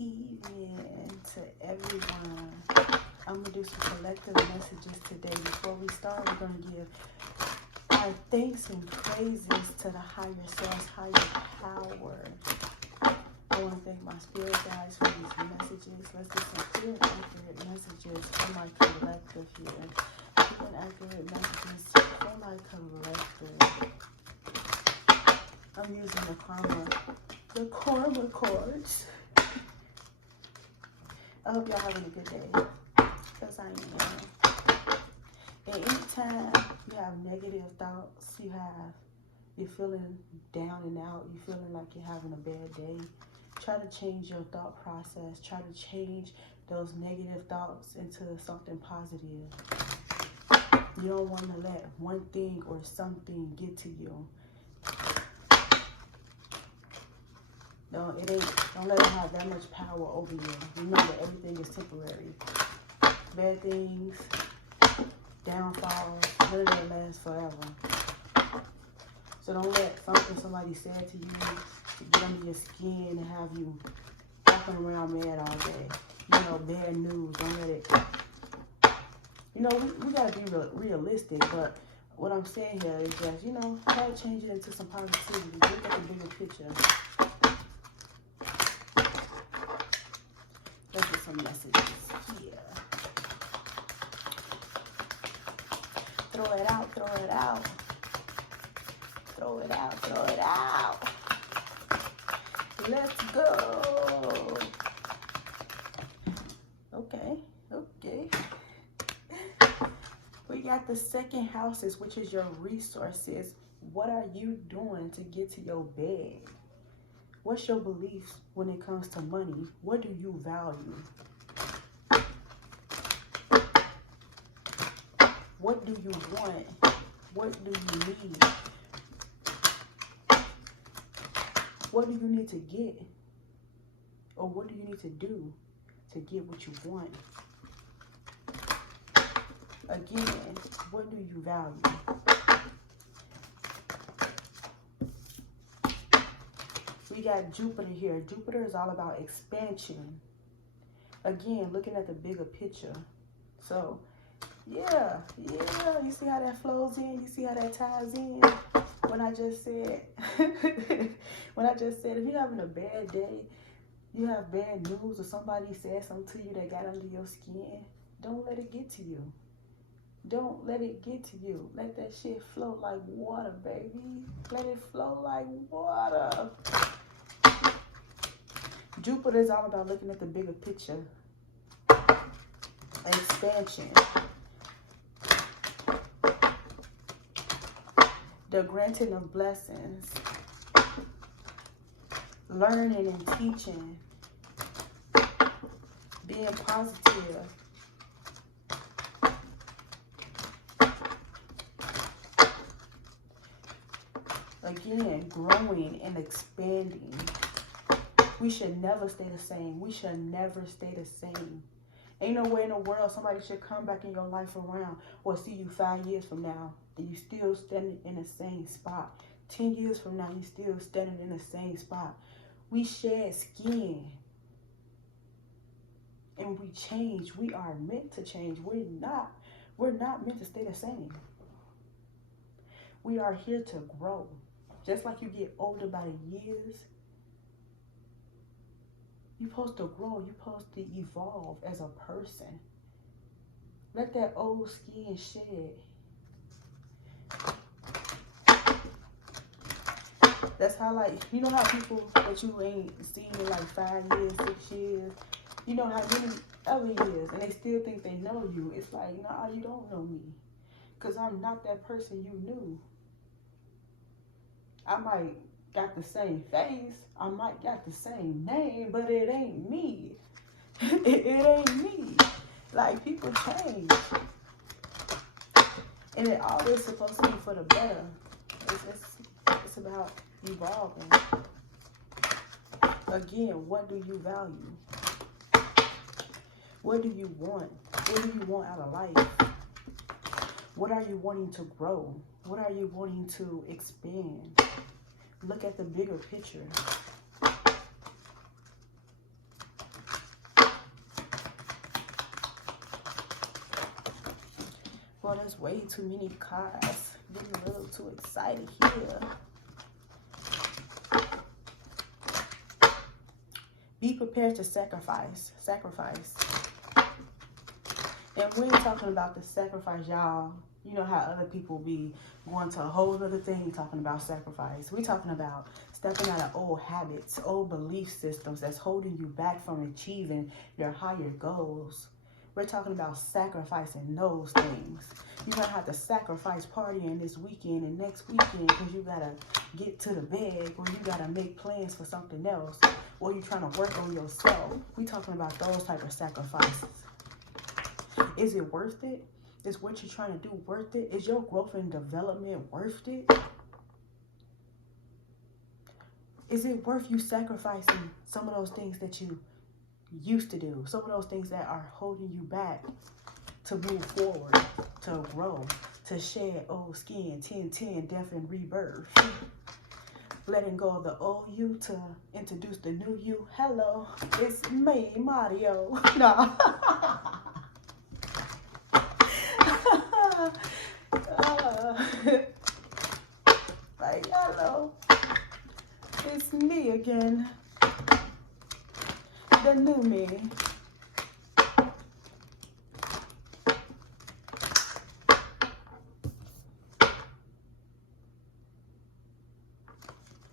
evening to everyone. I'm going to do some collective messages today. Before we start, we're going to give our thanks and praises to the higher self, higher power. I want to thank my spirit guides for these messages. Let's do some clear and accurate messages for my collective here. Clear and accurate messages for my collective. I'm using the karma cards. I hope y'all having a good day, because I am. And anytime you have negative thoughts, you're feeling down and out, you're feeling like you're having a bad day, try to change your thought process. Try to change those negative thoughts into something positive. You don't want to let one thing or something get to you. No, don't let it have that much power over you. Remember, everything is temporary. Bad things, downfalls, none of that lasts forever. So don't let something somebody said to you to get under your skin and have you walking around mad all day. You know, bad news, don't let it. You know, we gotta be realistic, but what I'm saying here is just, you know, try to change it into some positivity. Look at the bigger picture. Let's get some messages here. Throw it out, throw it out. Throw it out, throw it out. Let's go. Okay. We got the second houses, which is your resources. What are you doing to get to your bag? What's your beliefs when it comes to money? What do you value? What do you want? What do you need? What do you need to get? Or what do you need to do to get what you want? Again, what do you value? We got Jupiter here. Jupiter is all about expansion. Again, looking at the bigger picture. So, yeah. You see how that flows in? You see how that ties in? When I just said, if you're having a bad day, you have bad news, or somebody said something to you that got under your skin, don't let it get to you. Don't let it get to you. Let that shit flow like water, baby. Let it flow like water. Jupiter is all about looking at the bigger picture. Expansion. The granting of blessings. Learning and teaching. Being positive. Again, growing and expanding. We should never stay the same. We should never stay the same. Ain't no way in the world somebody should come back in your life around or see you 5 years from now and you still standing in the same spot. 10 years from now, you still standing in the same spot. We shed skin and we change. We are meant to change. We're not meant to stay the same. We are here to grow. Just like you get older by years, you're supposed to grow. You're supposed to evolve as a person. Let that old skin shed. That's how, like, you know how people that you ain't seen in like 5 years, 6 years, you know how many other years, and they still think they know you. It's like, nah, you don't know me. Because I'm not that person you knew. I might got the same face, I might got the same name, but it ain't me. it ain't me. Like, people change. And it always supposed to be for the better. It's about evolving. Again, what do you value? What do you want? What do you want out of life? What are you wanting to grow? What are you wanting to expand? Look at the bigger picture. Oh, there's way too many cards. Getting a little too excited here. Be prepared to sacrifice. Sacrifice. And we ain't talking about the sacrifice, y'all. You know how other people be going to a whole other thing talking about sacrifice. We talking about stepping out of old habits, old belief systems that's holding you back from achieving your higher goals. We're talking about sacrificing those things. You're going to have to sacrifice partying this weekend and next weekend because you got to get to the bag, or you got to make plans for something else, or you're trying to work on yourself. We talking about those type of sacrifices. Is it worth it? Is what you're trying to do worth it? Is your growth and development worth it? Is it worth you sacrificing some of those things that you used to do? Some of those things that are holding you back to move forward, to grow, to shed old skin, 1010, death and rebirth. Letting go of the old you to introduce the new you. Hello, it's me, Mario. No. Like, hello, it's me again, the new me.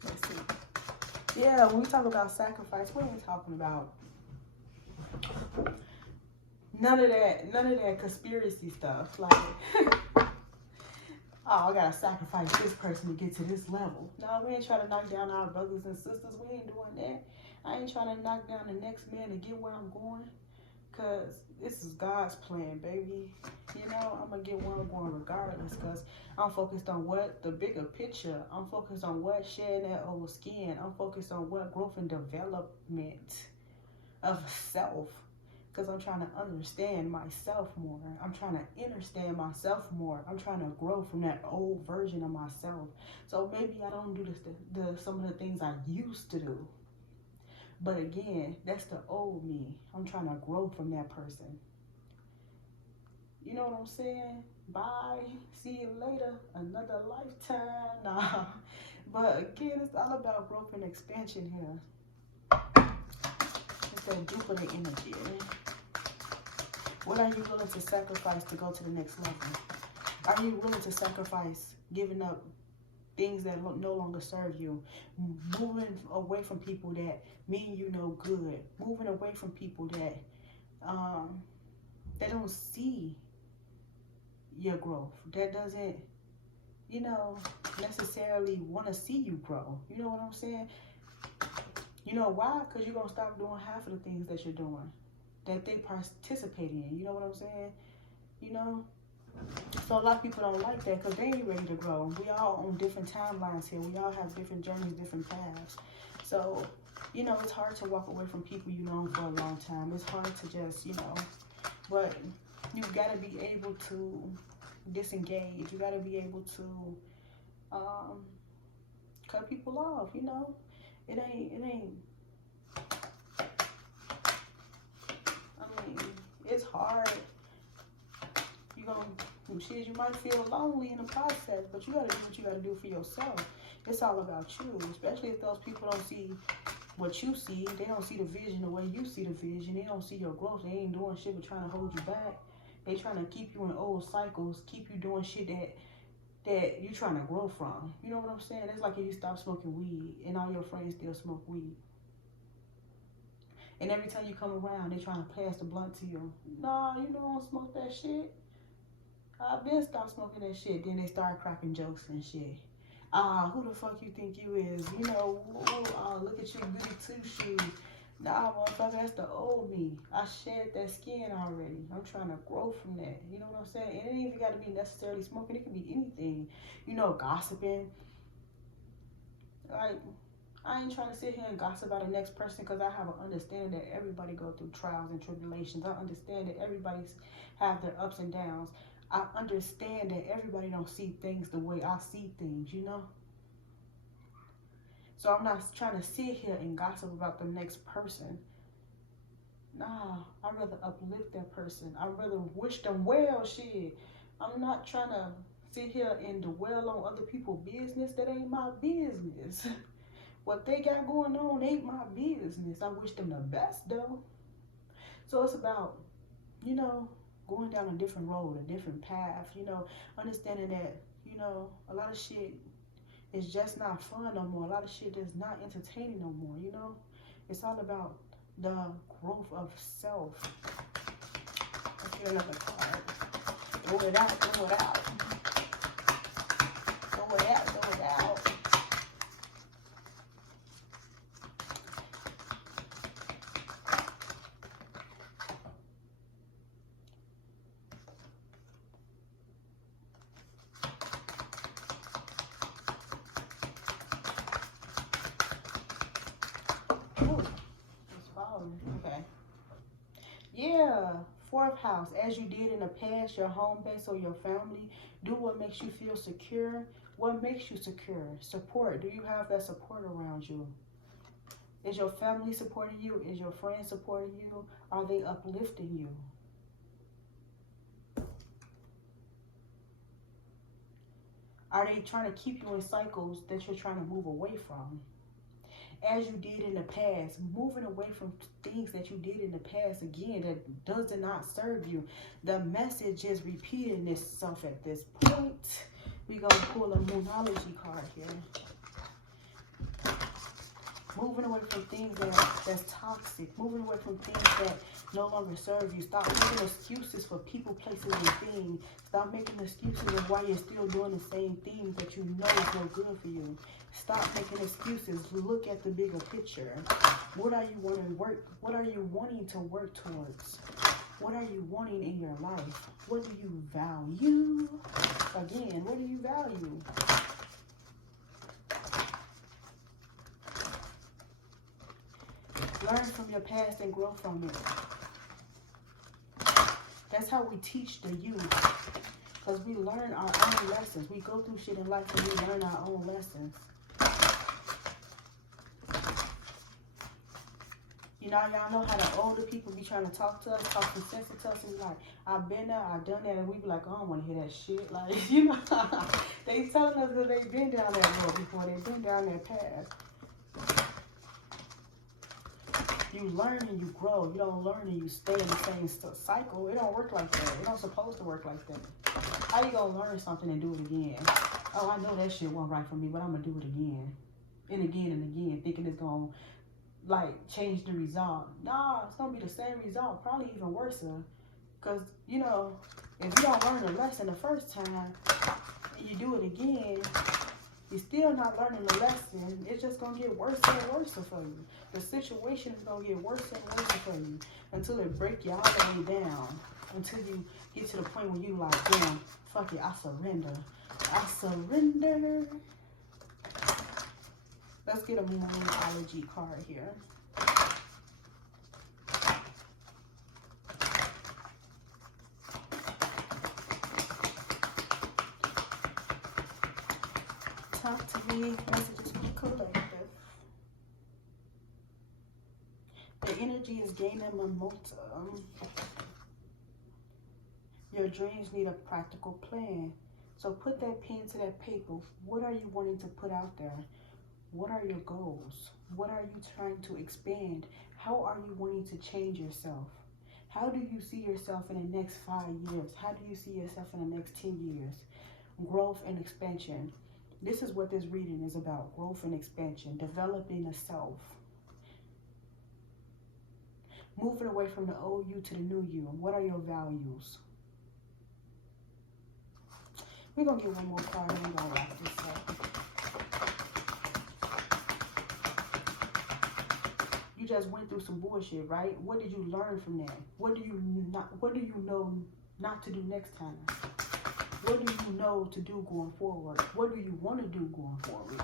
Let's see. Yeah, when we talk about sacrifice, we ain't talking about none of that conspiracy stuff. Like, oh, I gotta sacrifice this person to get to this level. No, we ain't trying to knock down our brothers and sisters. We ain't doing that. I ain't trying to knock down the next man to get where I'm going. Because this is God's plan, baby. You know, I'm going to get where I'm going regardless. Because I'm focused on what? The bigger picture. I'm focused on what? Shedding that old skin. I'm focused on what? Growth and development of self. Because I'm trying to understand myself more. I'm trying to understand myself more. I'm trying to grow from that old version of myself. So maybe I don't do some of the things I used to do. But again, that's the old me. I'm trying to grow from that person. You know what I'm saying? Bye. See you later. Another lifetime. Nah. But again, it's all about growth and expansion here. It's that Jupiter energy. What are you willing to sacrifice to go to the next level? Are you willing to sacrifice giving up things that no longer serve you? Moving away from people that mean you no good. Moving away from people that don't see your growth. That doesn't, you know, necessarily want to see you grow. You know what I'm saying? You know why? Because you're going to stop doing half of the things that you're doing, that they participate in. You know what I'm saying? You know? So a lot of people don't like that because they ain't ready to grow. We all on different timelines here. We all have different journeys, different paths. So, you know, it's hard to walk away from people you know for a long time. It's hard to just, you know, but you've got to be able to disengage. You got to be able to cut people off, you know. It ain't, I mean, it's hard. You might feel lonely in the process, but you gotta do what you gotta do for yourself. It's all about you, especially if those people don't see what you see. They don't see the vision the way you see the vision. They don't see your growth. They ain't doing shit but trying to hold you back. They trying to keep you in old cycles, keep you doing shit that you trying to grow from. You know what I'm saying? It's like if you stop smoking weed and all your friends still smoke weed. And every time you come around, they trying to pass the blunt to you. Nah, you don't smoke that shit. I've been stopped smoking that shit. Then they start cracking jokes and shit. Who the fuck you think you is? You know, look at your goody two shoes. Nah, motherfucker, that's the old me. I shed that skin already. I'm trying to grow from that. You know what I'm saying? It ain't even got to be necessarily smoking. It can be anything. You know, gossiping. Like, I ain't trying to sit here and gossip about the next person because I have an understanding that everybody go through trials and tribulations. I understand that everybody's have their ups and downs. I understand that everybody don't see things the way I see things, you know? So I'm not trying to sit here and gossip about the next person. Nah, I'd rather uplift that person. I'd rather wish them well, shit. I'm not trying to sit here and dwell on other people's business. That ain't my business. What they got going on ain't my business. I wish them the best though. So it's about, you know, going down a different road, a different path, you know, understanding that, you know, a lot of shit is just not fun no more. A lot of shit is not entertaining no more, you know? It's all about the growth of self. Let's get another card. Throw it out, throw it out. Throw it out, throw it out. Ooh, it's falling. Okay. Yeah. Fourth house, as you did in the past, your home base or your family, do what makes you feel secure. What makes you secure? Support. Do you have that support around you? Is your family supporting you? Is your friends supporting you? Are they uplifting you? Are they trying to keep you in cycles that you're trying to move away from? As you did in the past, moving away from things that you did in the past again that does not serve you. The message is repeating itself at this point. We're going to pull a Moonology card here. Moving away from things that's toxic. Moving away from things that no longer serve you. Stop making excuses for people, places, and things. Stop making excuses of why you're still doing the same things that you know is no good for you. Stop making excuses. Look at the bigger picture. What are you wanting to work? What are you wanting to work towards? What are you wanting in your life? What do you value? Again, what do you value? Learn from your past and grow from it. That's how we teach the youth. Because we learn our own lessons. We go through shit in life and we learn our own lessons. You know, y'all know how the older people be trying to talk to us, talk some sense to us, and be like, I've been there, I've done that, and we be like, oh, I don't want to hear that shit. Like, you know, they telling us that they've been down that road before, they've been down that path. You learn and you grow. You don't learn and you stay in the same cycle. It don't work like that. It don't supposed to work like that. How you gonna learn something and do it again? Oh, I know that shit wasn't right for me, but I'm gonna do it again. And again and again, thinking it's gonna, like, change the result. Nah, it's gonna be the same result, probably even worse. Because, you know, if you don't learn the lesson the first time, and you do it again, you're still not learning the lesson. It's just going to get worse and worse for you. The situation is going to get worse and worse for you until it break you all the way down. Until you get to the point where you like, damn, fuck it, I surrender. I surrender. Let's get a Moonology card here. Talk to me, messages from the collective. The energy is gaining momentum. Your dreams need a practical plan. So put that pen to that paper. What are you wanting to put out there? What are your goals? What are you trying to expand? How are you wanting to change yourself? How do you see yourself in the next 5 years? How do you see yourself in the next 10 years? Growth and expansion. This is what this reading is about. Growth and expansion. Developing the self. Moving away from the old you to the new you. What are your values? We're going to get one more card and we're going to wrap this up. You just went through some bullshit, right? What did you learn from that? What do you know not to do next time? What do you know to do going forward? What do you want to do going forward?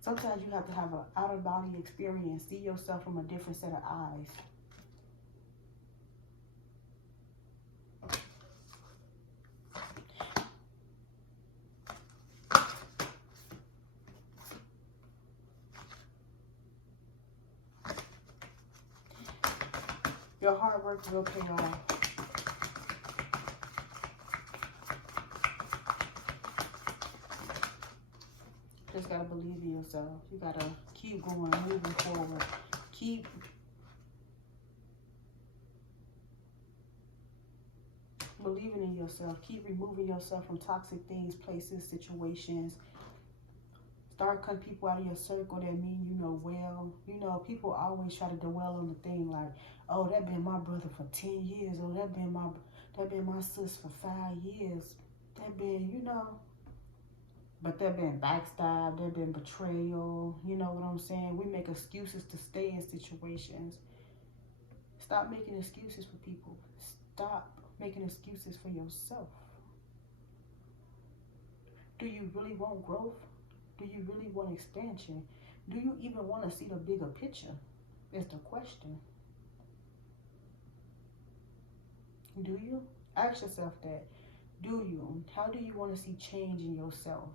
Sometimes you have to have an out-of-body experience. See yourself from a different set of eyes. Your hard work will pay off. gotta believe in yourself. You gotta keep going, moving forward. Keep believing in yourself. Keep removing yourself from toxic things, places, situations. Start cutting people out of your circle that mean you know well. You know, people always try to dwell on the thing like, oh, that been my brother for 10 years. Oh, that been my sis for 5 years. That been, you know, but there been backstab, there been betrayal. You know what I'm saying? We make excuses to stay in situations. Stop making excuses for people. Stop making excuses for yourself. Do you really want growth? Do you really want expansion? Do you even want to see the bigger picture? Is the question. Do you? Ask yourself that. Do you? How do you want to see change in yourself?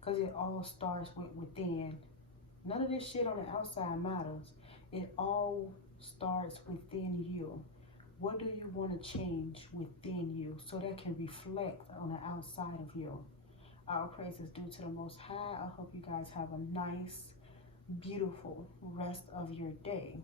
Because it all starts with within. None of this shit on the outside matters. It all starts within you. What do you want to change within you so that can reflect on the outside of you? Our praise is due to the Most High. I hope you guys have a nice, beautiful rest of your day.